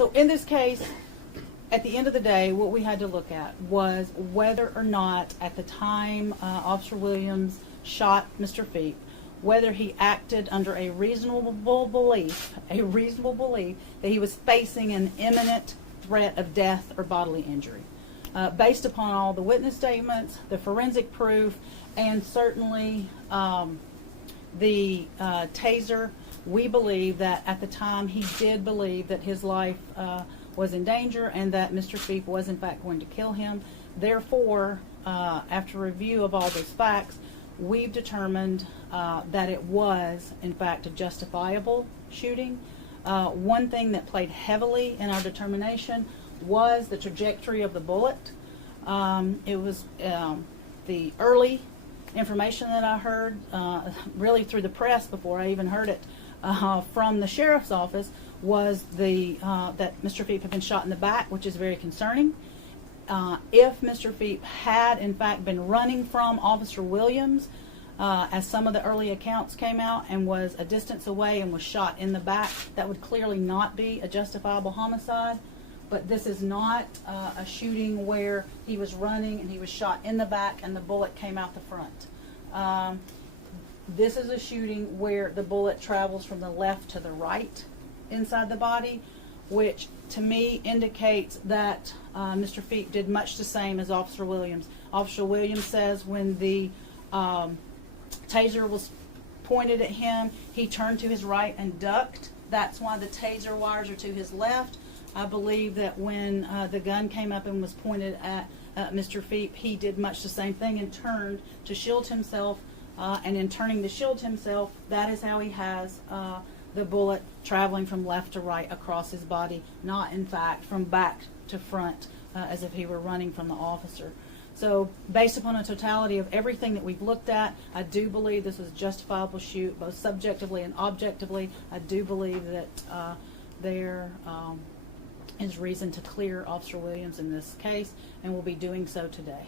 So in this case, at the end of the day, what we had to look at was whether or not at the time Officer Williams shot Mr. Pheap, whether he acted under a reasonable belief that he was facing an imminent threat of death or bodily injury. Based upon all the witness statements, the forensic proof, and certainly the taser, we believe that at the time he did believe that his life was in danger and that Mr. Pheap was in fact going to kill him. Therefore, after review of all those facts, we've determined that it was in fact a justifiable shooting. One thing that played heavily in our determination was the trajectory of the bullet. It was the early information that I heard, really through the press before I even heard it from the sheriff's office, was that Mr. Pheap had been shot in the back, which is very concerning. If Mr. Pheap had in fact been running from Officer Williams, as some of the early accounts came out, and was a distance away and was shot in the back, that would clearly not be a justifiable homicide. But this is not a shooting where he was running and he was shot in the back and the bullet came out the front. This is a shooting where the bullet travels from the left to the right inside the body, which to me indicates that Mr. Pheap did much the same as Officer Williams. Officer Williams says when the taser was pointed at him, he turned to his right and ducked. That's why the taser wires are to his left. I believe that when the gun came up and was pointed at Mr. Pheap, he did much the same thing and turned to shield himself. And in turning to shield himself, that is how he has the bullet traveling from left to right across his body, not in fact from back to front as if he were running from the officer. So based upon a totality of everything that we've looked at, I do believe this was a justifiable shoot, both subjectively and objectively. I do believe that there is reason to clear Officer Williams in this case, and will be doing so today.